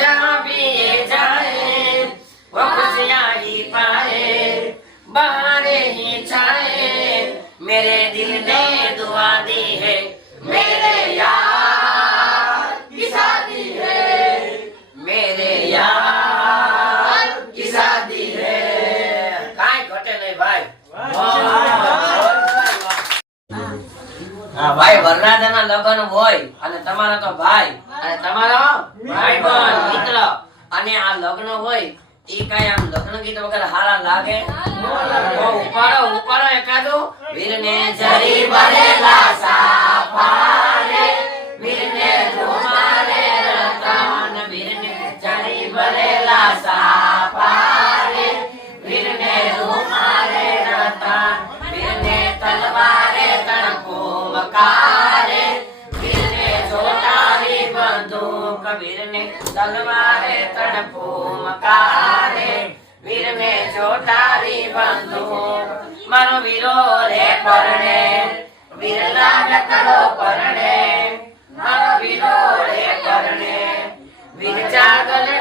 जहाँ भी ये जाए वो खुशियाँ ही पाए बहारे ही छाए मेरे दिल ने दुआ दी है मेरे यार की शादी है मेरे यार की शादी है काई घटे नहीं भाई भाई वरराજાના લગ્ન હોય અને તમારા તો ભાઈ અને તમારો ભાઈબંધ મિત્ર અને આ લગ્ન હોય ઈ કાઈ આમ લગ્ન ગીત વગર હારા લાગે તો ઉપાડો એકાદો વીરને જરી ભરેલા સાફારે વીરને ધુમારે રતન વીરને જરી ભરેલા સાફારે વીરને ધુમારે રતન વીરને તલવારે તણકો મકારે વીરને જોટારી બંદૂક વીરને તલવારે તણકો મકારે વીરને જોટારી બંદૂક મારો વીરો રે પરણે વીરલા નકડો પરણે મારો વીરો રે પરણે વીર જાગલે